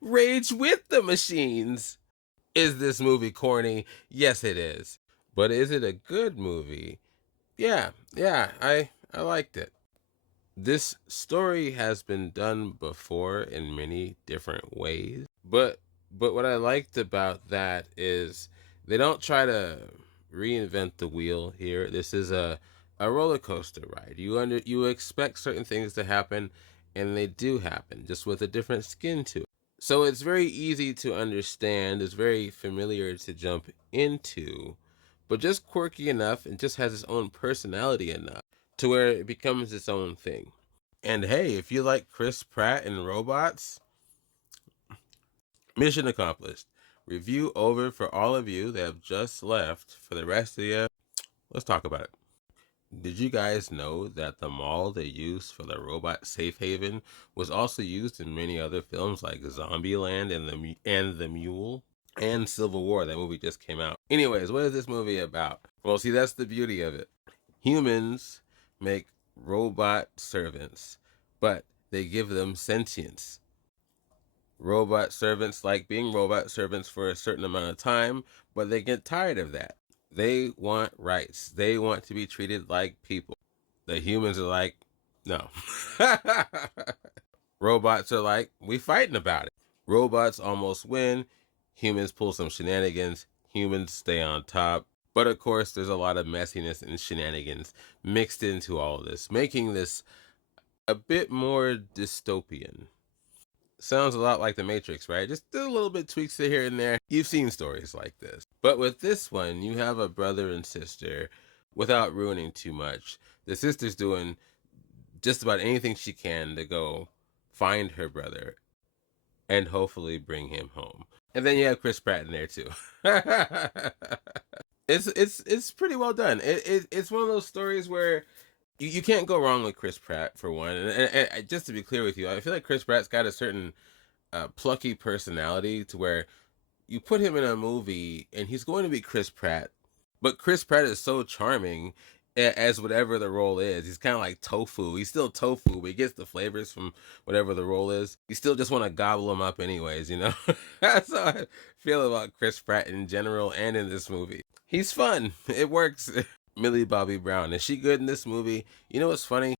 Rage with the machines. Is this movie corny? Yes, it is. But is it a good movie? Yeah, I liked it. This story has been done before in many different ways, but what I liked about that is they don't try to reinvent the wheel here. This is a roller coaster ride. You expect certain things to happen, and they do happen, just with a different skin to it. So it's very easy to understand. It's very familiar to jump into, but just quirky enough and just has its own personality enough to where it becomes its own thing. And hey, if you like Chris Pratt and robots, mission accomplished. Review over for all of you that have just left. For the rest of you, let's talk about it. Did you guys know that the mall they used for the robot safe haven was also used in many other films like Zombieland and the Mule and Civil War? That movie just came out. Anyways, what is this movie about? Well, see, that's the beauty of it. Humans make robot servants, but they give them sentience. Robot servants like being robot servants for a certain amount of time, but they get tired of that. They want rights. They want to be treated like people. The humans are like, no. Robots are like, we fighting about it. Robots almost win. Humans pull some shenanigans. Humans stay on top. But of course, there's a lot of messiness and shenanigans mixed into all of this, making this a bit more dystopian. Sounds a lot like The Matrix, right? Just a little bit tweaks here and there. You've seen stories like this. But with this one, you have a brother and sister without ruining too much. The sister's doing just about anything she can to go find her brother and hopefully bring him home. And then you have Chris Pratt in there too. It's pretty well done. It's one of those stories where you can't go wrong with Chris Pratt for one. And just to be clear with you, I feel like Chris Pratt's got a certain plucky personality to where you put him in a movie and he's going to be Chris Pratt, but Chris Pratt is so charming as whatever the role is. He's kind of like tofu. He's still tofu, but he gets the flavors from whatever the role is. You still just want to gobble him up anyways, you know? That's how I feel about Chris Pratt in general and in this movie. He's fun. It works. Millie Bobby Brown. Is she good in this movie? You know what's funny?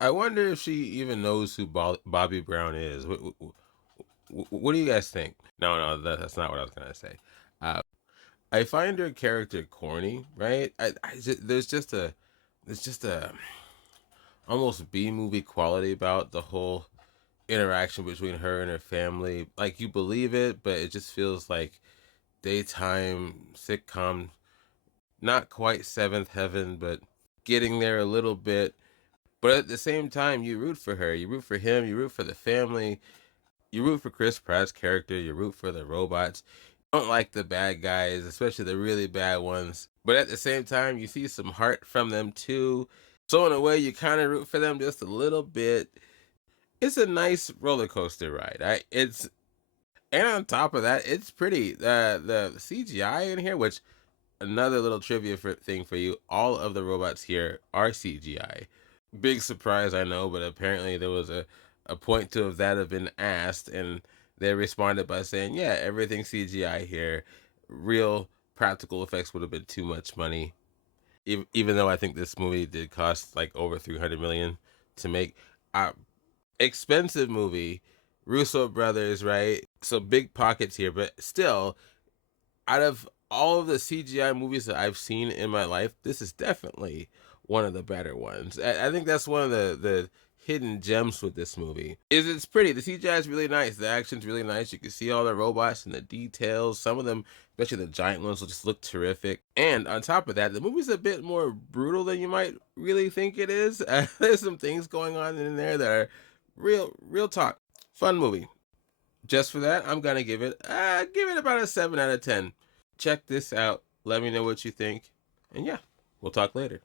I wonder if she even knows who Bobby Brown is. What do you guys think? No, that's not what I was gonna say. Uh, I find her character corny, right? There's just a almost B movie quality about the whole interaction between her and her family. Like you believe it, but it just feels like daytime sitcom, not quite Seventh Heaven, but getting there a little bit. But at the same time, you root for her, you root for him, you root for the family, you root for Chris Pratt's character, you root for the robots. You don't like the bad guys, especially the really bad ones. But at the same time, you see some heart from them too. So in a way, you kind of root for them just a little bit. It's a nice roller coaster ride. And on top of that, it's pretty. The CGI in here, which another little trivia thing for you, all of the robots here are CGI. Big surprise, I know, but apparently there was a point to have that have been asked, and they responded by saying, yeah, everything CGI here. Real practical effects would have been too much money. Even though I think this movie did cost like over 300 million to make. Expensive movie, Russo brothers, right? So big pockets here, but still, out of all of the CGI movies that I've seen in my life, this is definitely one of the better ones. I think that's one of the hidden gems with this movie. It's pretty. The CGI is really nice. The action's really nice. You can see all the robots and the details. Some of them, especially the giant ones, will just look terrific. And on top of that, the movie's a bit more brutal than you might really think it is. There's some things going on in there that are real talk. Fun movie. Just for that, I'm gonna give it about a 7 out of 10. Check this out. Let me know what you think. And yeah, we'll talk later.